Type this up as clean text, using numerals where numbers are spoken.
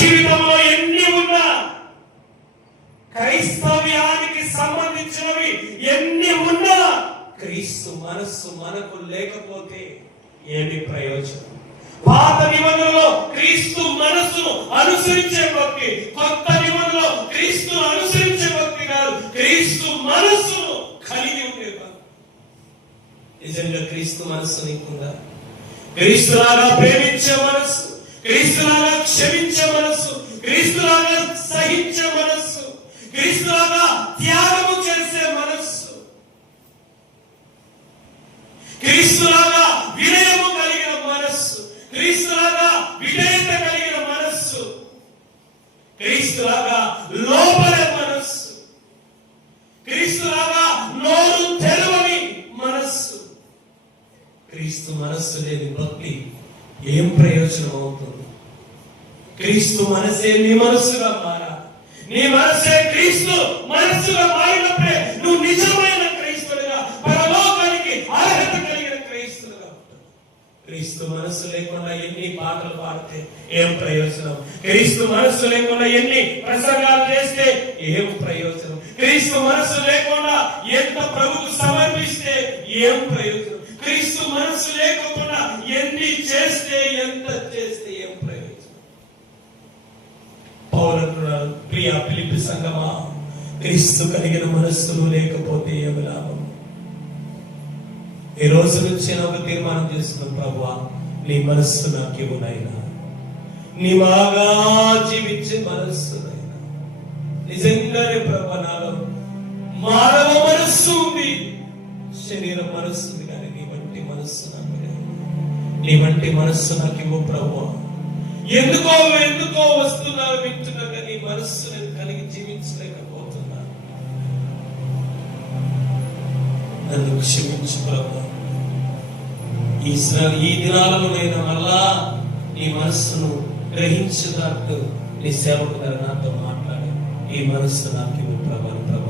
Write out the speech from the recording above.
జీవితంలో ఎన్ని ఉన్నా, క్రైస్తవ్యానికి సంబంధించినవి ఎన్ని ఉన్నా, క్రీస్తు మనస్సు మనకు లేకపోతే ఏమి ప్రయోజనం? పాత నిబంధనలో క్రీస్తు మనస్సును అనుసరించే భక్తి, కొత్త నిబంధనలో క్రీస్తును అనుసరించే భక్తి కాదు, క్రీస్తు మనస్సును కలిగి ఉండే భక్తి. నిజంగా క్రీస్తు మనస్సు నీకుందా? క్రీస్తులాగా ప్రేమించే మనస్సు, క్రీస్తులాగా క్షమించే మనస్సు, క్రీస్తులాగా సహించే మనస్సు, క్రీస్తులాగా త్యాగము చేసే మనస్సు, క్రీస్తులాగా వినయము కలిగిన మనస్సు, క్రీస్తులాగా విధేయత కలిగిన మనస్సు, క్రీస్తులాగా లోపలే మనస్సు, క్రీస్తులాగా నోరు తెరవని మనస్సు. క్రీస్తు మనస్సు లేని భక్తి ఏం ప్రయోజనం అవుతుంది? క్రీస్తు మనసే నీ మనస్సుగా మారా. నీ మనసే క్రీస్తు మనస్సుగా మారినప్పుడే నువ్వు నిజమైన క్రైస్తువుగా, పరలోకానికి అర్హత కలిగిన క్రైస్తువుగా. క్రీస్తు మనస్సు లేకుండా ఎన్ని పాటలు పాడితే ఏం ప్రయోజనం? క్రీస్తు మనస్సు లేకుండా ఎన్ని ప్రసంగాలు చేస్తే ఏం ప్రయోజనం? క్రీస్తు మనస్సు లేకుండా ఎంత ప్రభుకు సమర్పిస్తే ఏం ప్రయోజనం? క్రీస్తు మనస్సు లేకుండా ఎన్ని చేస్తే, ఎంత చేస్తే ఏం ప్రయోజనం? పౌరులు, ప్రియ ఫిలిప్పీ సంఘమా, క్రీస్తు కలిగిన మనస్సులు లేకపోతే ఏమి లాభం? ఈ రోజు నుంచి నాకు తీర్మానం చేసుకున్నాను, ప్రభువా నీ మనస్సు నాకు ఇవ్వనైనా, నీ బాగా జీవించే మనస్సునైనా. నిజంగానే ప్రభు నాలో మానవ మనస్సు ఉంది, శరీర మనస్సు ఉంది, కానీ నీ వంటి మనస్సు నాకు లేదు. నీ వంటి మనస్సు నాకు ఇవ్వు ప్రభువా. ఎందుకో వస్తున్నావు, వింటున్నా, కానీ మనస్సు నేను కలిగి జీవించలేకపోతున్నా. నన్ను క్షమించు ప్రభు. ఈ దినాలలో నేను మళ్ళా నీ మనస్సును గ్రహించినట్టు నీ సేవకు నాతో మాట్లాడి ఈ మనస్సు నాకు ఇవ్వు ప్రభు.